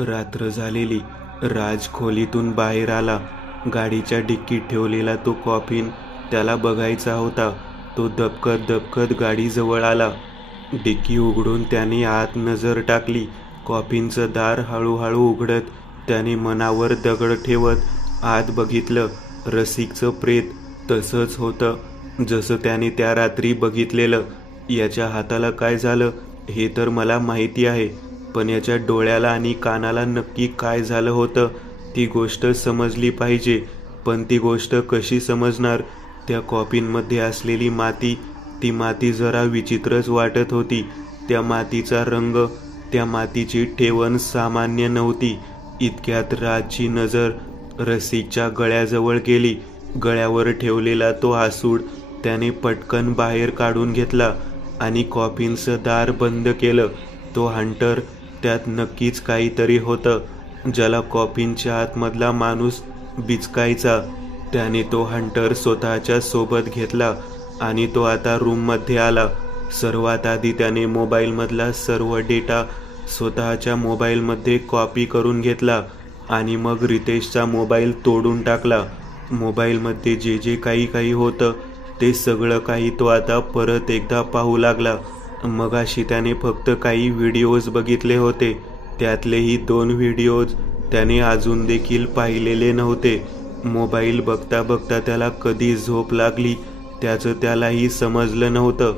रात्र झालेली. राज खोलीतून बाहेर आला. गाडीच्या डिक्कीत ठेवलेला तो कॉफिन त्याला बघायचा होता. तो दबकत दबकत गाडीजवळ आला. डिक्की उघडून त्याने आत नजर टाकली. कॉफिनचं दार हळूहळू उघडत त्याने मनावर दगड ठेवत आत बघितलं. रसिकचं प्रेत तसंच होतं जसं त्याने त्या रात्री बघितलेलं. याच्या हाताला काय झालं हे तर मला माहिती आहे, पण याच्या डोळ्याला आणि कानाला नक्की काय झालं होतं ती गोष्ट समजली पाहिजे. पण ती गोष्ट कशी समजणार? त्या कॉफिनमध्ये असलेली माती, ती माती जरा विचित्रच वाटत होती. त्या मातीचा रंग, त्या मातीची ठेवण सामान्य नव्हती. इतक्यात राजची नजर रसिकच्या गळ्याजवळ गेली. गळ्यावर ठेवलेला तो आसूड त्याने पटकन बाहेर काढून घेतला आणि कॉफिनचं दार बंद केलं. तो हंटर, त्यात नक्कीच काहीतरी होतं ज्याला कॉफिनच्या आतमधला माणूस बिचकायचा. त्याने तो हंटर स्वतःच्या सोबत घेतला आणि तो आता रूममध्ये आला. सर्वात आधी त्याने मोबाईलमधला सर्व डेटा स्वतःच्या मोबाईलमध्ये कॉपी करून घेतला आणि मग रितेशचा मोबाईल तोडून टाकला. मोबाईलमध्ये जे जे काही होतं ते सगळं काही तो आता परत एकदा पाहू लागला. मगाशी त्याने फक्त काही व्हिडिओज बघितले होते, त्यातलेही 2 व्हिडिओज त्याने अजून देखील पाहिलेले नव्हते. मोबाईल बघता बघता त्याला कधी झोप लागली त्याचं त्यालाही समजलं नव्हतं.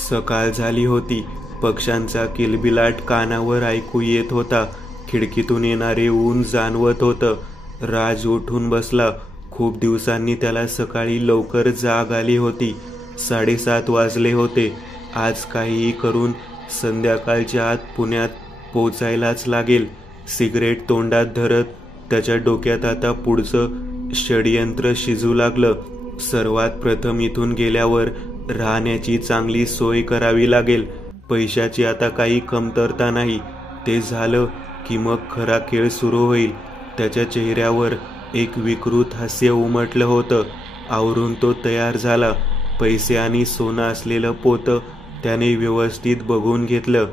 सकाळ झाली होती. पक्ष्यांचा किलबिलाट कानावर ऐकू येत होता. खिडकीतून येणारे ऊन जाणवत होतं. राज उठून बसला. खूप दिवसांनी त्याला सकाळी लवकर जाग आली होती. 7:30 वाजले होते. आज काहीही करून संध्याकाळच्या आत पुण्यात पोचायलाच लागेल. सिगरेट तोंडात धरत त्याच्या डोक्यात आता पुढचं षडयंत्र शिजू लागलं. सर्वात प्रथम इथून गेल्यावर राहण्याची चांगली सोय करावी लागेल. पैशाची आता काही कमतरता नाही. ते झालं की मग खरा खेळ सुरू होईल. त्याच्या चेहऱ्यावर एक विकृत हास्य उमटलं होतं. आवरून तो तयार झाला. पैसे आणि सोनं असलेलं पोतं त्याने व्यवस्थित बघून घेतलं.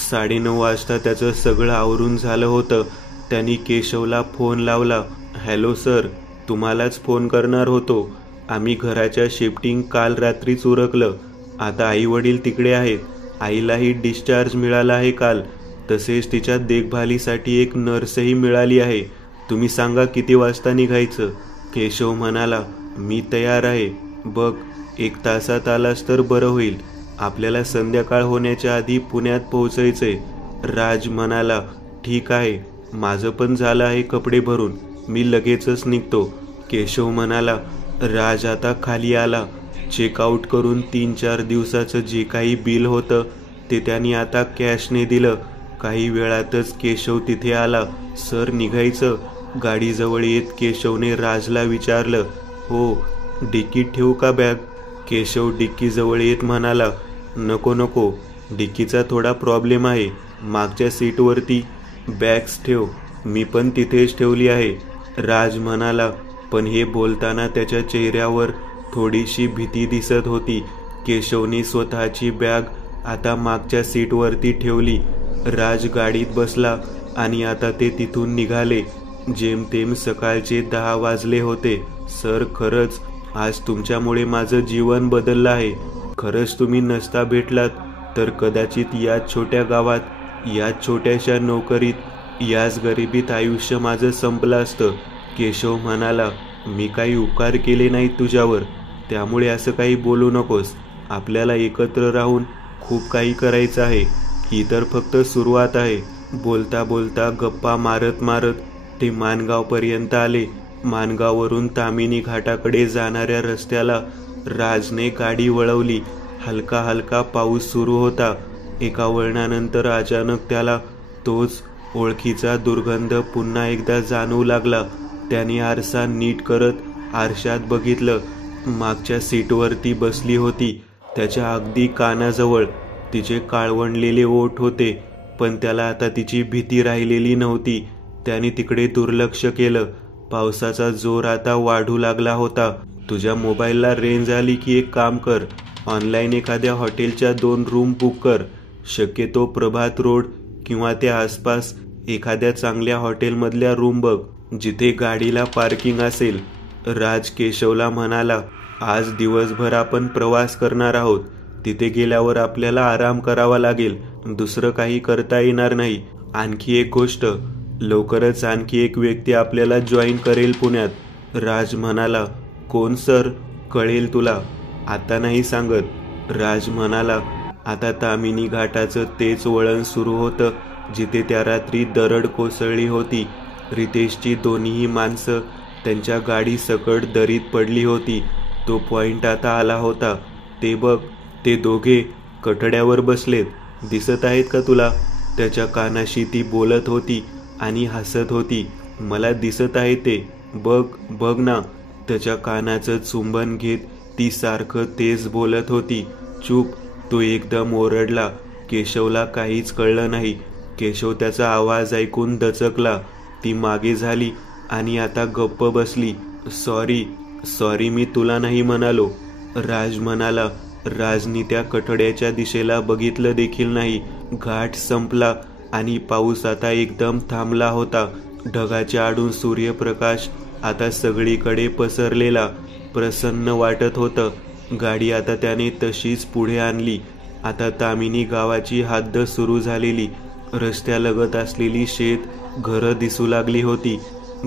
9:30 वाजता त्याचं सगळं आवरून झालं होतं. त्यांनी केशवला फोन लावला. हॅलो सर, तुम्हालाच फोन करणार होतो. आम्ही घराच्या शिफ्टिंग काल रात्रीच उरकलं. आता आई वडील तिकडे आहेत. आईलाही डिस्चार्ज मिळाला आहे काल. तसेच तिच्या देखभालीसाठी एक नर्सही मिळाली आहे. तुम्ही सांगा किती वाजता निघायचं? केशव म्हणाला, मी तयार आहे. बघ, 1 तासात आलास तर बरं होईल. आपल्याला संध्याकाळ होण्याच्या आधी पुण्यात पोहोचायचंय. राज म्हणाला, ठीक आहे. माझं पण झालं आहे कपडे भरून. मी लगेचच निघतो. केशव म्हणाला. राज आता खाली आला. चेकआउट करून 3-4 दिवसाचं जे काही बिल होतं ते त्यांनी आता कॅशने दिलं. काही वेळातच केशव तिथे आला. सर, निघायचं? गाडीजवळ येत केशवने राजला विचारलं. हो. डिक्कीत ठेवू का बॅग? केशव डिक्कीजवळ येत म्हणाला, नको, डिक्कीचा थोडा प्रॉब्लेम आहे. मागच्या सीटवरती बॅग्स ठेव. मी पण तिथेच ठेवली आहे. राज म्हणाला. पण हे बोलताना त्याच्या चेहऱ्यावर थोडीशी भीती दिसत होती. केशवने स्वतःची बॅग आता मागच्या सीटवरती ठेवली. राज गाडीत बसला आणि आता ते तिथून निघाले. जेमतेम सकाळचे 10 वाजले होते. सर, खरंच आज तुमच्यामुळे माझं जीवन बदललं आहे. खरंच तुम्ही नसता भेटलात तर कदाचित याच छोट्या गावात, याच छोट्याशा नोकरीत, याच गरिबीत आयुष्य माझं संपलं असतं. केशव म्हणाला, मी काही उपकार केले नाहीत तुझ्यावर, त्यामुळे असं काही बोलू नकोस. आपल्याला एकत्र राहून खूप काही करायचं आहे. ही तर फक्त सुरुवात आहे. बोलता बोलता गप्पा मारत मारत ते माणगावपर्यंत आले. माणगाववरून तामिनी घाटाकडे जाणाऱ्या रस्त्याला राजने गाडी वळवली. हलका हलका पाऊस सुरू होता. एका वळणानंतर अचानक त्याला तोच ओळखीचा दुर्गंध पुन्हा एकदा जाणवू लागला. त्याने आरसा नीट करत आरशात बघितलं. मागच्या सीटवरती बसली होती. त्याच्या अगदी कानाजवळ तिचे काळवंडलेले ओठ होते, पण त्याला आता तिची भीती राहिलेली नव्हती. त्याने तिकडे दुर्लक्ष केलं. पावसाचा जोर आता वाढू लागला होता. तुझ्या मोबाईलला रेंज आली की एक काम कर, ऑनलाईन एखाद्या हॉटेलच्या 2 रूम बुक कर. शक्यतो प्रभात रोड किंवा त्या आसपास एखाद्या चांगल्या हॉटेलमधल्या रूम बघ, जिथे गाडीला पार्किंग असेल. राज केशवला म्हणाला, आज दिवसभर आपण प्रवास करणार आहोत. तिथे गेल्यावर आपल्याला आराम करावा लागेल. दुसरं काही करता येणार नाही. आणखी एक गोष्ट, लवकरच आणखी एक व्यक्ती आपल्याला जॉईन करेल पुण्यात. राज म्हणाला, कोण सर? कळेल तुला. आता नाही सांगत. राज म्हणाला, आता तामिनी घाटाचं तेच वळण सुरू होतं जिथे त्या रात्री दरड कोसळली होती. रितेशची दोन्हीही माणसं त्यांच्या गाडी सकट दरीत पडली होती. तो पॉइंट आता आला होता. ते बघ, ते दोघे कठड्यावर बसलेत. दिसत आहेत का तुला? त्याच्या कानाशी ती बोलत होती आणि हसत होती. मला दिसत आहे ते. बघ बघ ना. त्याच्या कानाचं चुंबन घेत ती सारखं तेच बोलत होती. चूप. तो एकदम ओरडला. केशवला काहीच कळलं नाही. केशव त्याचा आवाज ऐकून दचकला. ती मागे झाली आणि आता गप्प बसली. सॉरी मी तुला नाही म्हणालो, राज म्हणाला. राजनी त्या कठड्याच्या दिशेला बघितलं देखील नाही. घाट संपला आणि पाऊस आता एकदम थांबला होता. ढगाच्या आडून सूर्यप्रकाश आता सगळीकडे पसरलेला प्रसन्न वाटत होतं. गाडी आता त्याने तशीच पुढे आणली. आता तामिनी गावाची हद्द सुरू झालेली. रस्त्यालगत असलेली शेत घरं दिसू लागली होती.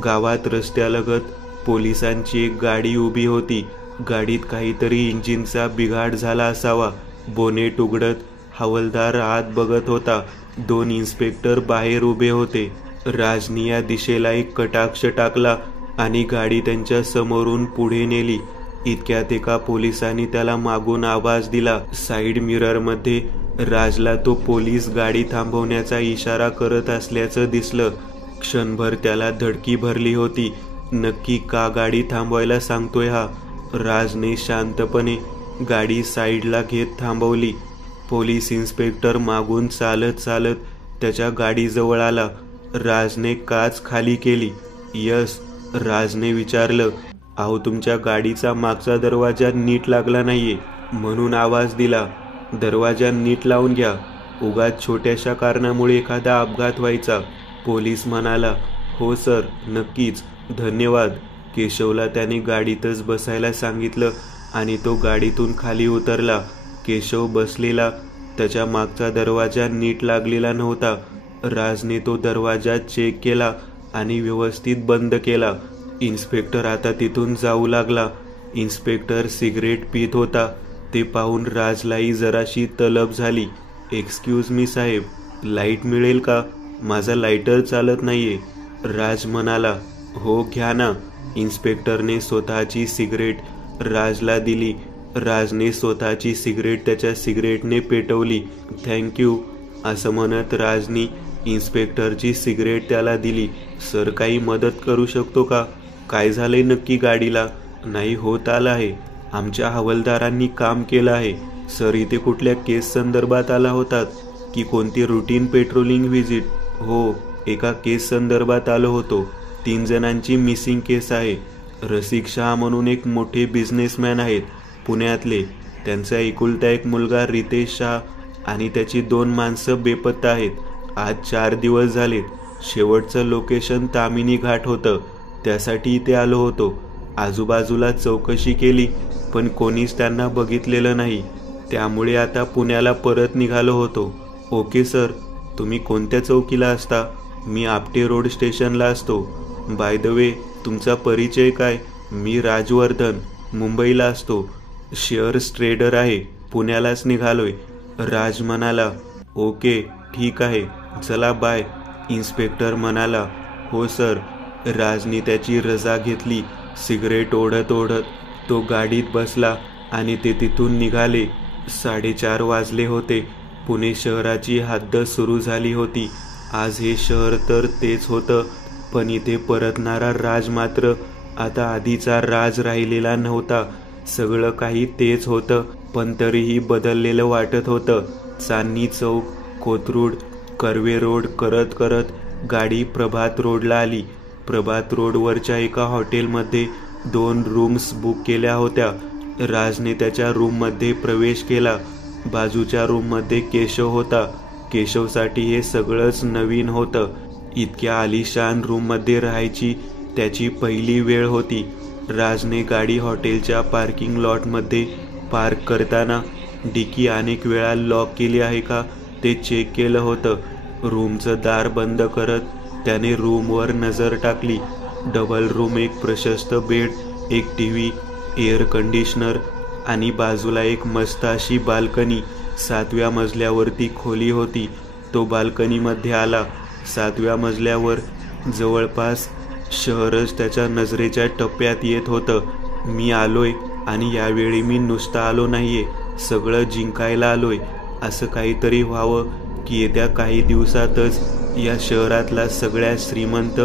गावात रस्त्यालगत पोलिसांची एक गाडी उभी होती. गाडीत काहीतरी इंजिनचा बिघाड झाला असावा. बोनेट उघडत हवालदार आत बघत होता. 2 इन्स्पेक्टर बाहेर उभे होते. राजनी या दिशेला एक कटाक्ष टाकला आणि गाडी त्यांच्या समोरून पुढे नेली. इतक्यात एका पोलिसांनी त्याला मागून आवाज दिला. साईड मिररमध्ये राजला तो पोलीस गाडी थांबवण्याचा इशारा करत असल्याचं दिसलं. क्षणभर त्याला धडकी भरली होती. नक्की का गाडी थांबवायला सांगतोय हा? राजने शांतपणे गाडी साईडला घेत थांबवली. पोलीस इन्स्पेक्टर मागून चालत चालत त्याच्या गाडीजवळ आला. राजने काच खाली केली. यस? राजने विचारलं. अहो, तुमच्या गाडीचा मागचा दरवाजा नीट लागला नाहीये म्हणून आवाज दिला. दरवाजा नीट लावून घ्या. उगाच छोट्याशा कारणामुळे एखादा अपघात व्हायचा. पोलीस म्हणाला. हो सर, नक्कीच, धन्यवाद. केशवला त्याने गाडीतच बसायला सांगितलं आणि तो गाडीतून खाली उतरला. केशव बसलेला. त्याच्या मागचा दरवाजा नीट लागलेला नव्हता. राजने तो दरवाजा चेक केला आणि व्यवस्थित बंद केला. इन्स्पेक्टर आता तिथून जाऊ लागला. इन्स्पेक्टर सिगरेट पीत होता. ते पाहून राजलाही जराशी तलब झाली. एक्सक्यूज मी साहेब, लाईट मिळेल का? माझा लायटर चालत नाहीये. राज म्हणाला. हो, घ्या ना. इन्स्पेक्टरने स्वतःची सिगरेट राजला दिली. राजने स्वतःची सिगरेट त्याच्या सिगरेटने पेटवली. थँक्यू असं म्हणत राजनी इन्स्पेक्टरची सिगरेट त्याला दिली. सर, काही मदत करू शकतो का? काय झालंय नक्की गाडीला? नाही, होत आलं आहे. आमच्या हवालदारांनी काम केलं आहे. सर, इथे कुठल्या केस संदर्भात आला होतात की कोणती रुटीन पेट्रोलिंग व्हिजिट? हो, एका केस संदर्भात आलो होतो. 3 जणांची मिसिंग केस आहे. रसिक शहा म्हणून एक मोठे बिझनेसमॅन आहेत पुण्यातले. त्यांचा एकुलता एक मुलगा रितेश शहा आणि त्याची 2 माणसं बेपत्ता आहेत. आज 4 दिवस झालेत. शेवटचं लोकेशन तामिनी घाट होतं. त्यासाठी इथे आलो होतो. आजूबाजूला चौकशी केली पण कोणीच त्यांना बघितलेलं नाही. त्यामुळे आता पुण्याला परत निघालो होतो. ओके सर, तुम्ही कोणत्या चौकीला असता? मी आपटे रोड स्टेशनला असतो. बाय द वे, तुमचा परिचय काय? मी राजवर्धन, मुंबईला असतो. शेअर्स ट्रेडर आहे. पुण्यालाच निघालोय. राज म्हणाला. ओके, ठीक आहे, चला बाय. इन्स्पेक्टर म्हणाला. हो सर. राजनी त्याची रजा घेतली. सिगरेट ओढत ओढत तो गाडीत बसला आणि ते तिथून निघाले. 4:30 वाजले होते. पुणे शहराची हद्द सुरू झाली होती. आज हे शहर तर तेच होतं, पण इथे परतणारा राज मात्र आता आधीचा राज राहिलेला नव्हता. सगळं काही तेच होतं, पण तरीही बदललेलं वाटत होतं. चांदणी चौक, कोथरूड, कर्वे रोड करत करत गाडी प्रभात रोडला आली. प्रभात रोडवरच्या एका हॉटेलमध्ये 2 रूम्स बुक केल्या होत्या. राजने त्याच्या रूममध्ये प्रवेश केला. बाजूच्या रूममध्ये केशव होता. केशवसाठी हे सगळंच नवीन होतं. इतक्या आलिशान रूममध्ये राहायची त्याची पहिली वेळ होती. राजने गाडी हॉटेलच्या पार्किंग लॉटमध्ये पार्क करताना डिकी अनेक वेळा लॉक केली आहे का ते चेक केलं होतं. रूमचं दार बंद करत त्याने रूमवर नजर टाकली. डबल रूम, एक प्रशस्त बेड, एक टीव्ही, एअर कंडिशनर आणि बाजूला एक मस्त अशी बाल्कनी. 7व्या मजल्यावरती खोली होती. तो बाल्कनीमध्ये आला. 7व्या मजल्यावर जवळपास शहरच त्याच्या नजरेच्या टप्प्यात येत होतं. मी आलोय आणि यावेळी मी नुसता आलो नाहीये, सगळं जिंकायला आलोय. असं काहीतरी व्हावं की येत्या काही दिवसातच या शहरातला सगळ्यात श्रीमंत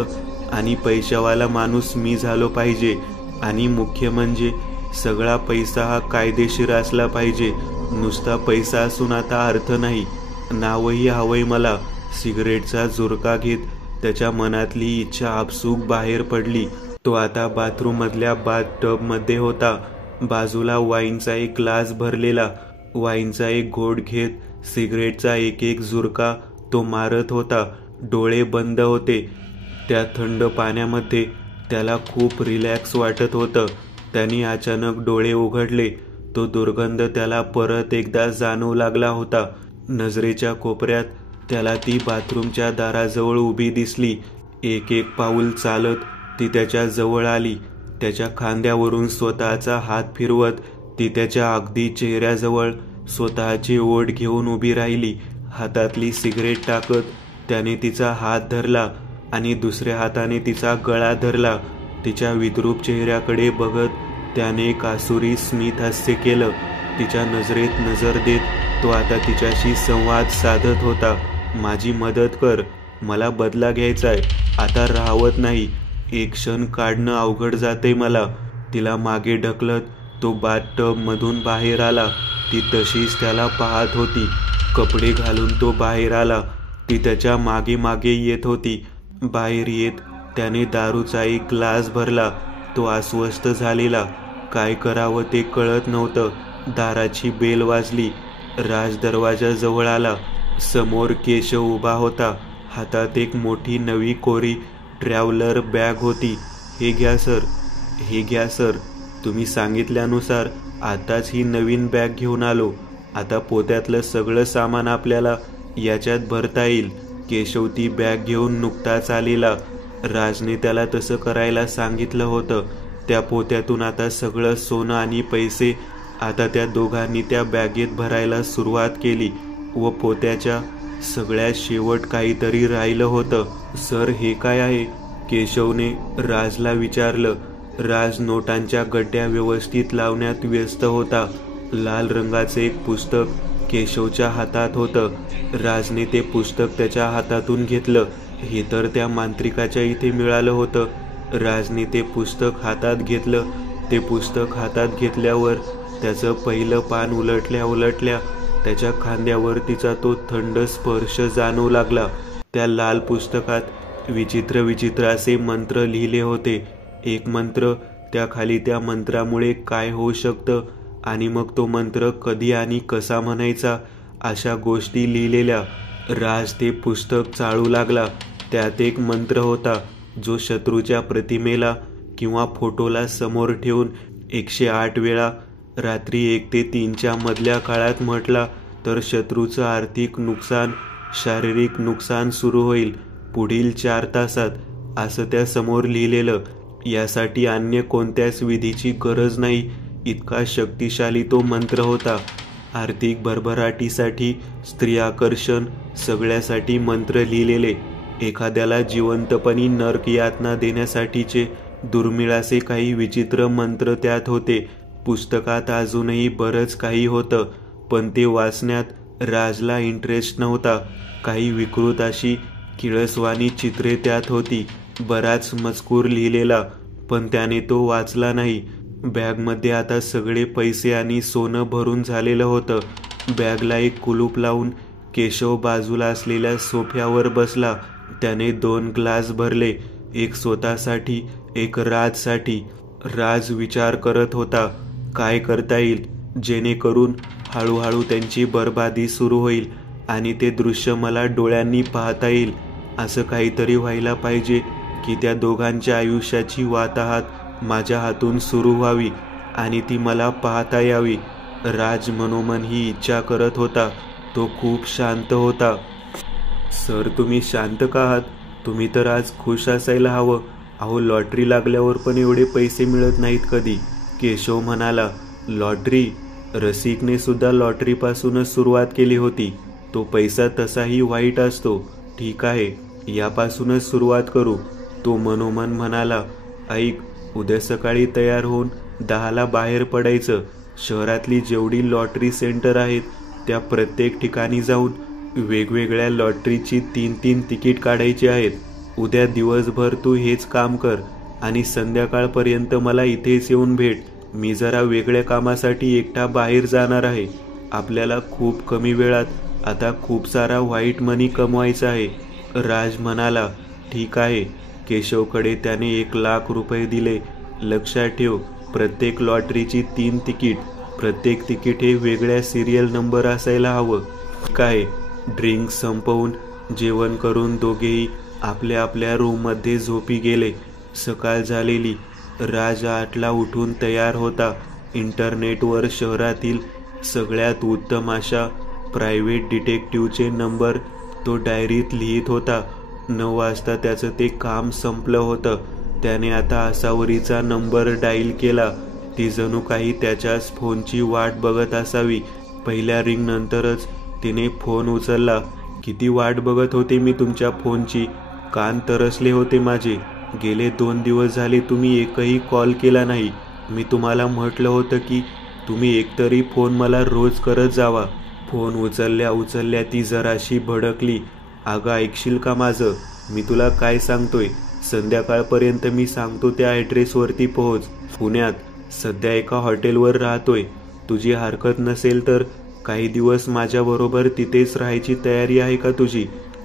आणि पैशावाला माणूस मी झालो पाहिजे. आणि मुख्य म्हणजे सगळा पैसा हा कायदेशीर असला पाहिजे. नुसता पैसा असून आता अर्थ नाही. नावही हवंय मला. सिगरेटचा झुरका घेत त्याच्या मनातली इच्छा आपसूक बाहेर पडली. तो आता बाथरूममधल्या बाथटबमध्ये होता. बाजूला वाईनचा एक ग्लास भरलेला. वाईनचा एक घोट घेत सिगरेटचा एक एक झुरका तो मारत होता. डोळे बंद होते. त्या थंड पाण्यामध्ये त्याला खूप रिलॅक्स वाटत होतं. त्याने अचानक डोळे उघडले. तो दुर्गंध त्याला परत एकदा जाणवू लागला होता. नजरेच्या कोपऱ्यात त्याला ती बाथरूमच्या दाराजवळ उभी दिसली. एक एक पाऊल चालत ती त्याच्या जवळ आली. त्याच्या खांद्यावरून स्वतःचा हात फिरवत ती त्याच्या अगदी चेहऱ्याजवळ स्वतःचे ओठ घेऊन उभी राहिली. हातातली सिगरेट टाकत त्याने तिचा हात धरला आणि दुसऱ्या हाताने तिचा गळा धरला. तिच्या विद्रूप चेहऱ्याकडे बघत त्याने एक आसुरी स्मित हास्य केलं. तिच्या नजरेत नजर देत तो आता तिच्याशी संवाद साधत होता. माझी मदत कर, मला बदला घ्यायचाय, आता राहवत नाही. एक क्षण काढणं अवघड जाते मला. तिला मागे ढकलत तो बाथटब मधून बाहेर आला. ती तशीच त्याला पाहत होती. कपडे घालून तो बाहेर आला. ती त्याच्या मागे मागे येत होती. बाहेर येत त्याने दारूचा एक ग्लास भरला. तो अस्वस्थ झालेला. काय करावं ते कळत नव्हतं. दाराची बेल वाजली. राज दरवाजाजवळ आला. समोर केशव उभा होता. हातात एक मोठी नवी कोरी ट्रॅव्हलर बॅग होती. हे घ्या सर, हे घ्या सर. तुम्ही सांगितल्यानुसार आताच ही नवीन बॅग घेऊन आलो. आता पोत्यातलं सगळं सामान आपल्याला याच्यात भरता येईल. केशव ती बॅग घेऊन नुकताच आलेला. राजने त्याला तसं करायला सांगितलं होतं. त्या पोत्यातून आता सगळं सोनं आणि पैसे आता त्या दोघांनी त्या बॅगेत भरायला सुरुवात केली व पोत्याच्या सगळ्यात शेवट काहीतरी राहिलं होतं. सर, हे काय आहे? केशवने राजला विचारलं. राज नोटांच्या गड्ड्या व्यवस्थित लावण्यात व्यस्त होता. लाल रंगाचे एक पुस्तक केशवच्या हातात होतं. राजने ते पुस्तक त्याच्या हातातून घेतलं. हे तर त्या मांत्रिकाच्या इथे मिळालं होतं. राजने ते पुस्तक हातात घेतलं. ते पुस्तक हातात घेतल्यावर त्याचं पहिलं पान उलटल्या उलटल्या त्याच्या खांद्यावर तिचा तो थंड स्पर्श जाणवू लागला. त्या लाल पुस्तकात विचित्र विचित्र असे मंत्र लिहिले होते. एक मंत्र, त्याखाली त्या मंत्रामुळे काय होऊ शकतं आणि मग तो मंत्र कधी आणि कसा म्हणायचा, अशा गोष्टी लिहिलेल्या. राज ते पुस्तक चाळू लागला. त्यात एक मंत्र होता जो शत्रूच्या प्रतिमेला किंवा फोटोला समोर ठेवून 108 वेळा रात्री 1 ते 3च्या मधल्या काळात म्हटला तर शत्रूचं आर्थिक नुकसान, शारीरिक नुकसान सुरू होईल पुढील 4 तासात, असं त्या समोर लिहिलेलं. यासाठी अन्य कोणत्याच विधीची गरज नाही, इतका शक्तिशाली तो मंत्र होता. आर्थिक भरभराटीसाठी, स्त्री आकर्षण, सगळ्यासाठी मंत्र लिहिलेले. एखाद्याला जिवंतपणी नरक यातना देण्यासाठीचे दुर्मिळ असे काही विचित्र मंत्र त्यात होते. पुस्तकात अजूनही बरंच काही होतं, पण ते वाचण्यात राजला इंटरेस्ट नव्हता. काही विकृत अशी किळसवाणी चित्रे त्यात होती. बराच मजकूर लिहिलेला, पण त्याने तो वाचला नाही. बॅगमध्ये आता सगळे पैसे आणि सोनं भरून झालेलं होतं. बॅगला एक कुलूप लावून केशव बाजूला असलेल्या सोफ्यावर बसला. त्याने 2 ग्लास भरले, एक स्वतःसाठी, एक राजसाठी. राज विचार करत होता, काय करता येईल जेणेकरून हळूहळू त्यांची बरबादी सुरू होईल आणि ते दृश्य मला डोळ्यांनी पाहता येईल. असं काहीतरी व्हायला पाहिजे की त्या दोघांच्या आयुष्याची वाताहत माझ्या हातून सुरू व्हावी आणि ती मला पाहता यावी. राज मनोमन ही इच्छा करत होता. तो खूप शांत होता. सर, तुम्ही शांत का आहात? तुम्ही तर आज खुश असायला हवं. अहो, लॉटरी लागल्यावर पण एवढे पैसे मिळत नाहीत कधी. केशव म्हणाला. लॉटरी? रसिकने सुद्धा लॉटरीपासूनच सुरुवात केली होती. तो पैसा तसाही वाईट असतो. ठीक आहे, यापासूनच सुरुवात करू. तो मनोमन म्हणाला. ऐक, उद्या सकाळी तयार होऊन 10ला बाहेर पडायचं. शहरातली जेवढी लॉटरी सेंटर आहेत त्या प्रत्येक ठिकाणी जाऊन वेगवेगळ्या लॉटरीची 3-3 तिकीट काढायची आहेत. उद्या दिवसभर तू हेच काम कर आणि संध्याकाळपर्यंत मला इथेच येऊन भेट. मी जरा वेगळ्या कामासाठी एकटा बाहेर जाणार आहे. आपल्याला खूप कमी वेळात आता खूप सारा व्हाईट मनी कमवायचा आहे. राज म्हणाला. ठीक आहे. केशवकडे त्याने 1,00,000 रुपये दिले. लक्षात ठेव, प्रत्येक लॉटरीची 3 तिकीट. प्रत्येक तिकीट हे वेगळ्या सिरियल नंबर असायला हवं. काय? ड्रिंक संपवून जेवण करून दोघेही आपल्या आपल्या रूममध्ये झोपी गेले. सकाळ झालेली. राज 8ला उठून तयार होता. इंटरनेटवर शहरातील सगळ्यात उत्तम अशा प्रायव्हेट डिटेक्टिव्हचे नंबर तो डायरीत लिहित होता. 9 वाजता त्याचं ते काम संपलं होतं. त्याने आता आसावरीचा नंबर डायल केला. ती जणू काही त्याच्याच फोनची वाट बघत असावी. पहिल्या रिंग नंतरच तिने फोन उचलला. किती वाट बघत होते मी तुमच्या फोनची. कान तरसले होते माझे. गेले 2 दिवस झाले तुम्ही एकही कॉल केला नाही. मी तुम्हाला म्हटलं होतं की तुम्ही एकतरी फोन मला रोज करत जावा. फोन उचलल्या उचलल्या ती जराशी भडकली. अगं, ऐकशील का माझं? मी तुला काय सांगतोय. संध्याकाळपर्यंत मी सांगतो त्या ॲड्रेसवरती पोहोच. पुण्यात. सध्या एका हॉटेलवर राहतोय. तुझी हरकत नसेल तर काही दिवस माझ्याबरोबर तिथेच राहायची तयारी आहे का तुझी?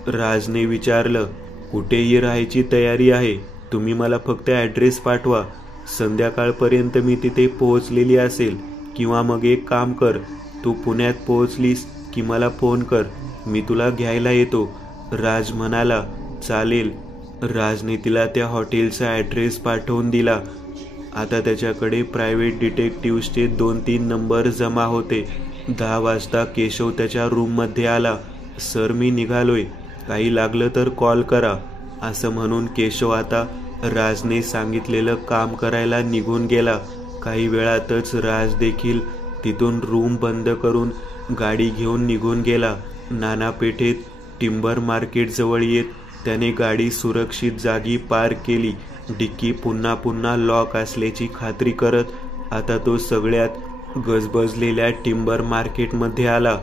राजने विचारलं. कुठेही राहायची तयारी आहे. तुम्ही मला फक्त ॲड्रेस पाठवा. संध्याकाळपर्यंत मी तिथे पोहोचलेली असेल. किंवा मग एक काम कर, तू पुण्यात पोहोचलीस की मला फोन कर. मी तुला घ्यायला येतो. राज म्हणाला. चालेल. राजने तिला त्या हॉटेलचा ॲड्रेस पाठवून दिला. आता त्याच्याकडे प्रायव्हेट डिटेक्टिव्हचे 2-3 नंबर जमा होते. 10 वाजता केशव त्याच्या रूममध्ये आला. सर, मी निघालोय. काही लागलं तर कॉल करा. असं म्हणून केशव आता राजने सांगितलेलं काम करायला निघून गेला. काही वेळातच राज देखील तिथून रूम बंद करून गाडी घेऊन निघून गेला. नानापेठेत टिंबर मार्केटजवळ येत त्याने गाडी सुरक्षित जागी पार्क केली. डिक्की पुन्हा पुन्हा लॉक असल्याची खात्री करत आता तो सगळ्यात गजबजलेल्या टिंबर मार्केटमध्ये आला.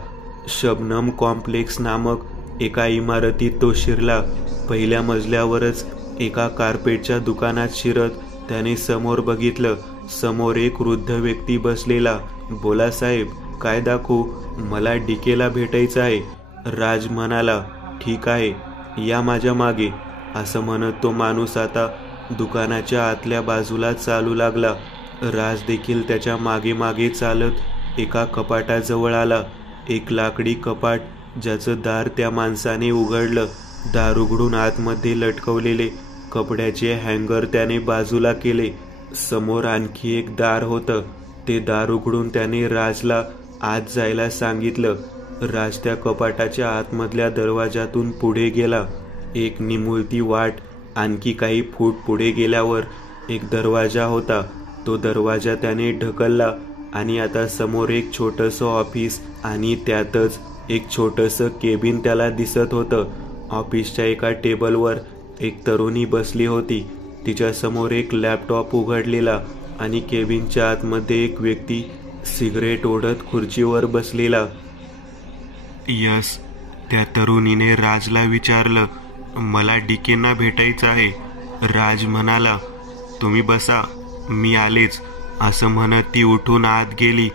शबनम कॉम्प्लेक्स नामक एका इमारतीत तो शिरला. पहिल्या मजल्यावरच एका कार्पेटच्या दुकानात शिरत त्याने समोर बघितलं. समोर एक वृद्ध व्यक्ती बसलेला. बोला साहेब, काय दाखवू? मला डीकेला भेटायचं आहे. राज म्हणाला. ठीक आहे, या माझ्या मागे. असं म्हणत तो माणूस आता दुकानाच्या आतल्या बाजूला चालू लागला. राज देखील त्याच्या मागे मागे चालत एका कपाटाजवळ आला. एक लाकडी कपाट ज्याचं दार त्या माणसाने उघडलं. दार उघडून आतमध्ये लटकवलेले कपड्याचे हँगर त्याने बाजूला केले. समोर आणखी एक दार होतं. ते दार उघडून त्याने राजला आत जायला सांगितलं. राज त्या कपाटाच्या आतमधल्या दरवाजातून पुढे गेला. एक निमुळती वाट. आणखी काही फूट पुढे गेल्यावर एक दरवाजा होता. तो दरवाजा त्याने ढकलला आणि आता समोर एक छोटंसं ऑफिस आणि त्यातच एक छोटंसं केबिन त्याला दिसत होतं. ऑफिसच्या एका टेबलवर एक तरुणी बसली होती. तिच्या समोर एक लॅपटॉप उघडलेला आणि केबिनच्या आतमध्ये एक व्यक्ती सिगरेट ओढत खुर्चीवर बसलेला. यस, त्या तरुणीने राजला विचारलं. मला डीकेंना भेटायचं आहे. राज म्हणाला. तुम्ही बसा, मी आलेच. असं म्हणत ती उठून आत गेली.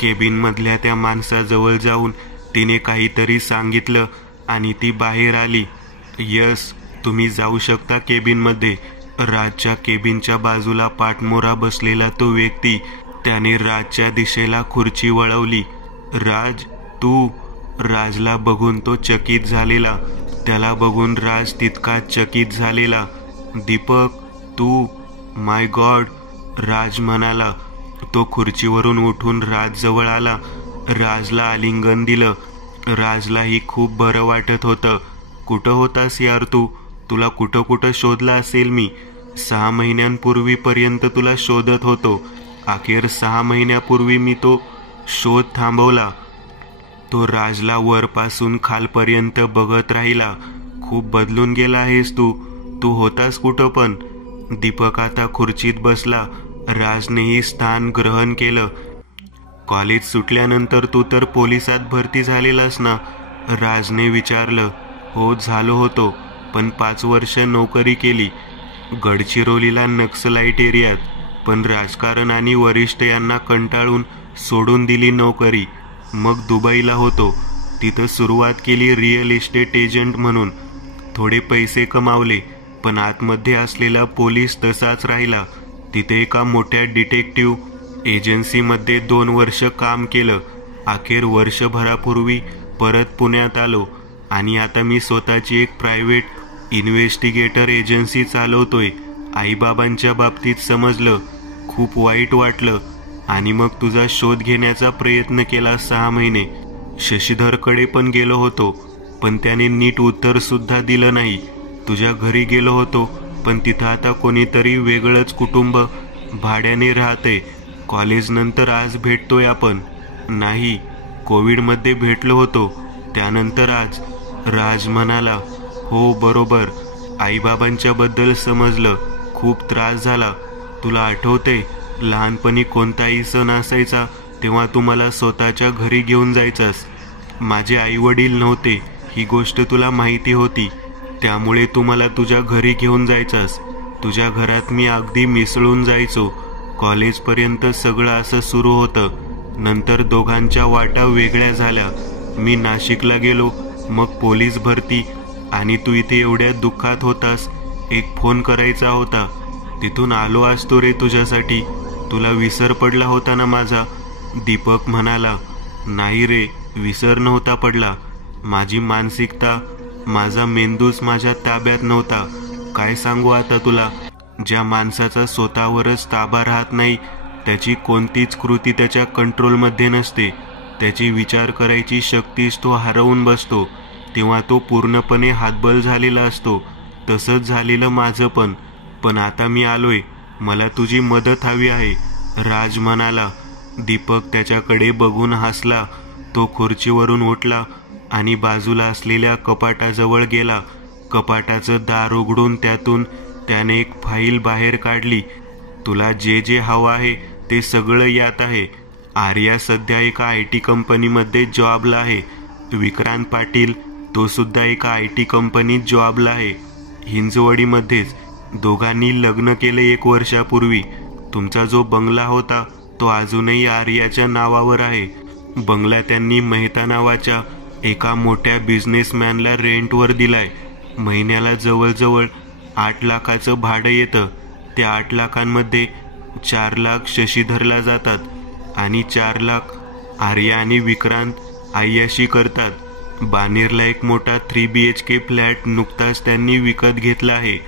केबिनमधल्या त्या माणसाजवळ जाऊन तिने काहीतरी सांगितलं आणि ती बाहेर आली. यस, तुम्ही जाऊ शकता केबिनमध्ये. राजच्या केबिनच्या बाजूला पाठमोरा बसलेला तो व्यक्ती. त्याने राजच्या दिशेला खुर्ची वळवली. राज, तू? राजला बघून तो चकित झालेला. त्याला बघून राज तितका चकित झालेला. दीपक, तू? माय गॉड, राज म्हणाला. तो खुर्चीवरून उठून राजजवळ आला. राजला आलिंगन दिलं. राजलाही खूप बरं वाटत होतं. कुठं होतास यार तू? तुला कुठं कुठं शोधला असेल मी. 6 महिन्यांपूर्वीपर्यंत तुला शोधत होतो. अखेर 6 महिन्यापूर्वी मी तो शोध थांबवला. तो राजला वरपासून खालपर्यंत बघत राहिला. खूप बदलून गेला आहेस तू. तू होतास कुठं पण? दीपक आता खुर्चीत बसला. राजनेही स्थान ग्रहण केलं. कॉलेज सुटल्यानंतर तू तर पोलिसात भरती झालेलास ना? राजने विचारलं. हो, झालो होतो, पण 5 वर्ष नोकरी केली. गडचिरोलीला नक्सलाईट एरियात. पण राजकारण आणि वरिष्ठ यांना कंटाळून सोडून दिली नोकरी. मग दुबईला होतो. तिथं सुरुवात केली रिअल इस्टेट एजंट म्हणून. थोडे पैसे कमावले, पण आतमध्ये असलेला पोलीस तसाच राहिला. तिथे एका मोठ्या डिटेक्टिव्ह एजन्सीमध्ये 2 वर्ष काम केलं. अखेर वर्षभरापूर्वी परत पुण्यात आलो आणि आता मी स्वतःची एक प्रायव्हेट इन्व्हेस्टिगेटर एजन्सी चालवतोय. आईबाबांच्या बाबतीत समजलं, खूप वाईट वाटलं आणि मग तुझा शोध घेण्याचा प्रयत्न केला. 6 महिने शशीधरकडे पण गेलो होतो, पण त्याने नीट उत्तर सुद्धा दिलं नाही. तुझ्या घरी गेलो होतो, पण तिथं आता कोणीतरी वेगळंच कुटुंब भाड्याने राहते. कॉलेजनंतर आज भेटतोय आपण. नाही, कोविडमध्ये भेटलो होतो, त्यानंतर आज. राज म्हणाला. हो बरोबर, आईबाबांच्या बद्दल समजलं. खूप त्रास झाला. तुला आठवते लहानपणी कोणताही सण असायचा तेव्हा तू मला स्वतःच्या घरी घेऊन जायचास. माझे आईवडील नव्हते, ही गोष्ट तुला माहिती होती. त्यामुळे तू मला तुझ्या घरी घेऊन जायचास. तुझ्या घरात मी अगदी मिसळून जायचो. कॉलेजपर्यंत सगळं असं सुरू होतं. नंतर दोघांच्या वाटा वेगळ्या झाल्या. मी नाशिकला गेलो, मग पोलीस भरती, आणि तू इथे एवढ्या दुःखात होतास. एक फोन करायचा होता. तिथून आलो असतो रे तुझ्यासाठी. तुला विसर पडला होता ना माझा? दीपक म्हणाला. नाही रे, विसर नव्हता पडला. माझी मानसिकता, माझा मेंदूच माझ्या ताब्यात नव्हता. काय सांगू आता तुला. ज्या माणसाचा स्वतःवरच ताबा राहत नाही, त्याची कोणतीच कृती त्याच्या कंट्रोलमध्ये नसते. त्याची विचार करायची शक्तीच तो हरवून बसतो. तेव्हा तो पूर्णपणे हातबल झालेला असतो. तसंच झालेलं माझं पण. पण आता मी आलोय. मला तुझी मदत हवी आहे, राज म्हणाला. दीपक त्याच्याकडे बघून हसला. तो खुर्चीवरून उठला आणि बाजूला असलेल्या कपाटाजवळ गेला. कपाटाचं दार उघडून त्यातून त्याने एक फाईल बाहेर काढली. तुला जे जे हवं आहे ते सगळं यात आहे. आर्या सध्या एका IT कंपनीमध्ये जॉबला आहे. विक्रांत पाटील, तो सुद्धा एका IT कंपनीत जॉबला आहे, हिंजवडीमध्येच. दोघांनी लग्न केले 1 वर्षापूर्वी. तुमचा जो बंगला होता तो अजूनही आर्याच्या नावावर आहे. बंगला त्यांनी मेहता नावाच्या एका मोठ्या बिझनेसमॅनला रेंटवर दिलाय. महिन्याला जवळजवळ 8 लाखाचं भाडं येतं. त्या 8 लाखांमध्ये 4 लाख शशीधरला जातात आणि 4 लाख आर्या आणि विक्रांत आय्याशी करतात. बानेरला एक मोठा 3 BHK फ्लॅट नुकताच त्यांनी विकत घेतला आहे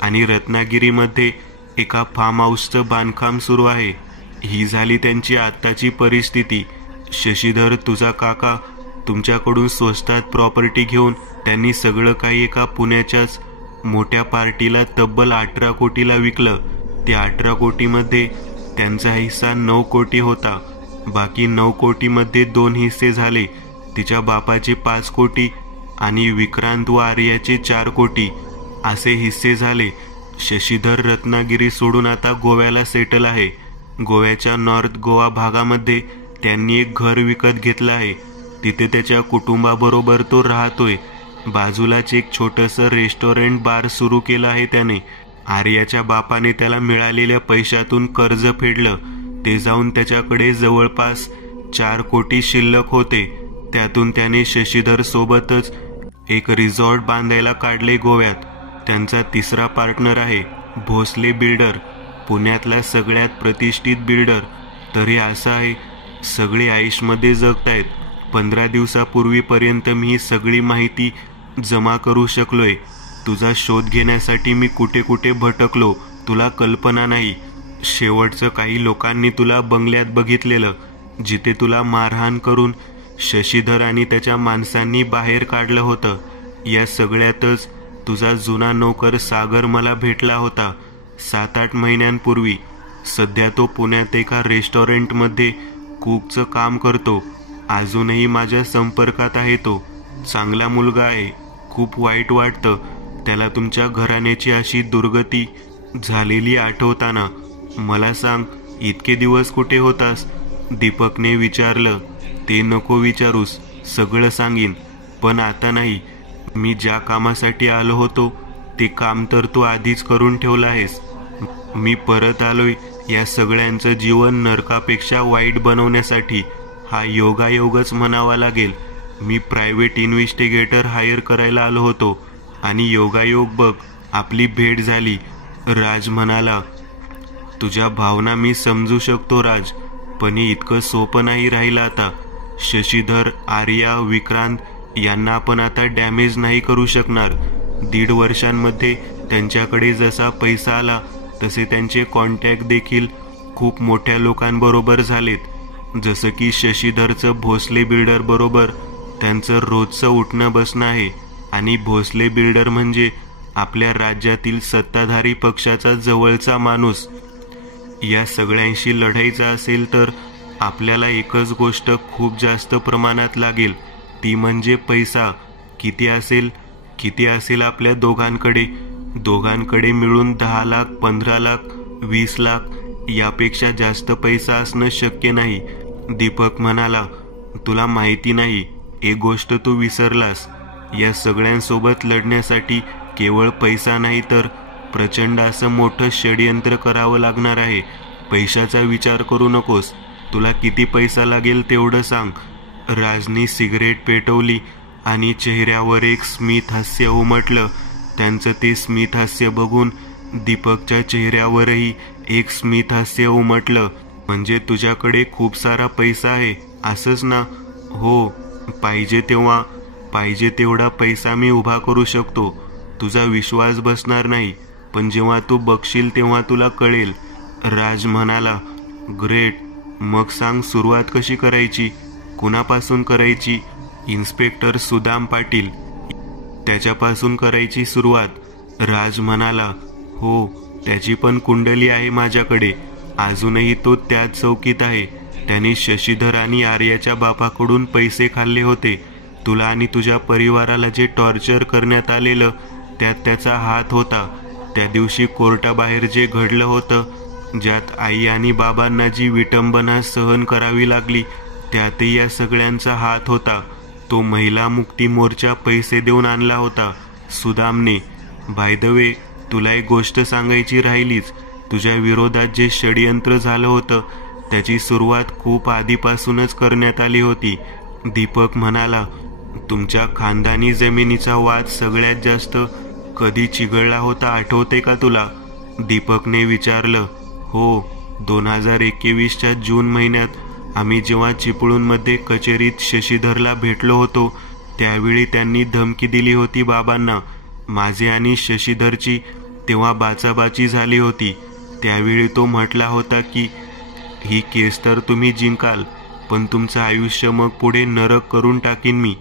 आणि रत्नागिरीमध्ये एका फार्म हाऊसचं बांधकाम सुरू आहे. ही झाली त्यांची आत्ताची परिस्थिती. शशीधर, तुझा काका, तुमच्याकडून स्वस्तात प्रॉपर्टी घेऊन त्यांनी सगळं काही एका पुण्याच्याच मोठ्या पार्टीला तब्बल 18 कोटीला विकलं. त्या 18 कोटीमध्ये त्यांचा हिस्सा 9 कोटी होता. बाकी 9 कोटीमध्ये 2 हिस्से झाले. तिच्या बापाचे 5 कोटी आणि विक्रांत व आर्याचे 4 कोटी असे हिस्से झाले. शशीधर रत्नागिरी सोडून आता गोव्याला सेटल आहे. गोव्याच्या नॉर्थ गोवा भागामध्ये त्यांनी एक घर विकत घेतलं आहे. तिथे त्याच्या कुटुंबाबरोबर तो राहतोय. बाजूलाच एक छोटंसं रेस्टॉरंट बार सुरू केलं आहे त्याने. आर्याच्या बापाने त्याला मिळालेल्या पैशातून कर्ज फेडलं. ते जाऊन त्याच्याकडे जवळपास 4 कोटी शिल्लक होते. त्यातून त्याने शशीधर सोबतच एक रिसॉर्ट बांधायला काढले गोव्यात. त्यांचा 3रा पार्टनर आहे भोसले बिल्डर, पुण्यातला सगळ्यात प्रतिष्ठित बिल्डर. तरी असं आहे, सगळे आयुषमध्ये जगतायत. 15 दिवसापूर्वीपर्यंत मी ही सगळी माहिती जमा करू शकलोय. तुझा शोध घेण्यासाठी मी कुठे कुठे भटकलो तुला कल्पना नाही. शेवटचं काही लोकांनी तुला बंगल्यात बघितलेलं, जिथे तुला मारहाण करून शशीधर आणि त्याच्या माणसांनी बाहेर काढलं होतं. या सगळ्यातच तुझा जुना नोकर सागर मला भेटला होता 7-8 महिन्यांपूर्वी. सध्या तो पुण्यात एका रेस्टॉरंटमध्ये कुकचं काम करतो. अजूनही माझ्या संपर्कात आहे. तो चांगला मुलगा आहे. खूप वाईट वाटतं त्याला तुमच्या घराण्याची अशी दुर्गती झालेली आठवताना. मला सांग, इतके दिवस कुठे होतास? दीपकने विचारलं. ते नको विचारूस, सगळं सांगीन, पण आता नाही. मी ज्या कामासाठी आलो होतो ते काम तर तू आधीच करून ठेवलं आहेस. मी परत आलोय या सगळ्यांचं जीवन नरकापेक्षा वाईट बनवण्यासाठी. हा योगायोगच म्हणावा लागेल. मी प्रायव्हेट इन्व्हेस्टिगेटर हायर करायला आलो होतो आणि योगायोग बघ, आपली भेट झाली. राज म्हणाला. तुझ्या भावना मी समजू शकतो राज, पण हे इतकं सोपं नाही राहिलं आता. शशीधर, आर्या, विक्रांत यांना आपण आता डॅमेज नाही करू शकणार. 1.5 वर्षांमध्ये त्यांच्याकडे जसा पैसा आला तसे त्यांचे कॉन्टॅक्ट देखील खूप मोठ्या लोकांबरोबर झालेत. जसं की शशीधरचं भोसले बिल्डर बरोबर त्यांचं रोजचं उठणं बसणं आहे. आणि भोसले बिल्डर म्हणजे आपल्या राज्यातील सत्ताधारी पक्षाचा जवळचा माणूस. या सगळ्यांशी लढायचं असेल तर आपल्याला एकच गोष्ट खूप जास्त प्रमाणात लागेल, ती म्हणजे पैसा. किती असेल आपल्या दोघांकडे मिळून 10 लाख, 15 लाख, 20 लाख यापेक्षा जास्त पैसा असणं शक्य नाही. दीपक म्हणाला. तुला माहिती नाही, एक गोष्ट तू विसरलास. या सगळ्यांसोबत लढण्यासाठी केवळ पैसा नाही तर प्रचंड असं मोठं षडयंत्र करावं लागणार आहे. पैशाचा विचार करू नकोस. तुला किती पैसा लागेल तेवढं सांग. राजनी सिगरेट पेटवली आणि चेहऱ्यावर एक स्मित हास्य उमटलं. त्यांचं ते स्मित हास्य बघून दीपकच्या चेहऱ्यावरही एक स्मित हास्य उमटलं. म्हणजे तुझ्याकडे खूप सारा पैसा आहे असंच ना? हो, पाहिजे तेवढा पैसा मी उभा करू शकतो. तुझा विश्वास बसणार नाही, पण जेव्हा तू बघशील तेव्हा तुला कळेल. राज म्हणाला. ग्रेट. मग सांग, सुरुवात कशी करायची? कुणापासून करायची? इन्स्पेक्टर सुदाम पाटील, त्याच्यापासून करायची सुरुवात. राज म्हणाला. हो, त्याची पण कुंडली आहे माझ्याकडे. अजूनही तो त्याच चौकीत आहे. त्याने शशीधर आणि आर्याच्या बापाकडून पैसे खाल्ले होते. तुला आणि तुझ्या परिवाराला जे टॉर्चर करण्यात आलेलं त्यात त्याचा हात होता. त्या दिवशी कोर्टाबाहेर जे घडलं होतं, ज्यात आई आणि बाबांना जी विटंबना सहन करावी लागली, त्यातही या सगळ्यांचा हात होता. तो महिला मुक्ती मोर्चा पैसे देऊन आणला होता सुदामने. बाय द वे, तुला एक गोष्ट सांगायची राहिलीच. तुझ्या विरोधात जे षडयंत्र झालं होतं त्याची सुरुवात खूप आधीपासूनच करण्यात आली होती. दीपक म्हणाला. तुमच्या खानदानी जमिनीचा वाद सगळ्यात जास्त कधी चिघळला होता आठवते का तुला? दीपकने विचारलं. हो, 2021च्या जून महिन्यात आम्ही जेव्हा चिपळूणमध्ये कचेरीत शशीधरला भेटलो होतो त्यावेळी त्यांनी धमकी दिली होती बाबांना. माझे आणि शशीधरची तेव्हा बाचाबाची झाली होती. त्यावेळी तो म्हटला होता की ही केस तर तुम्ही जिंकाल, पण तुमचं आयुष्य मग पुढे नरक करून टाकीन मी.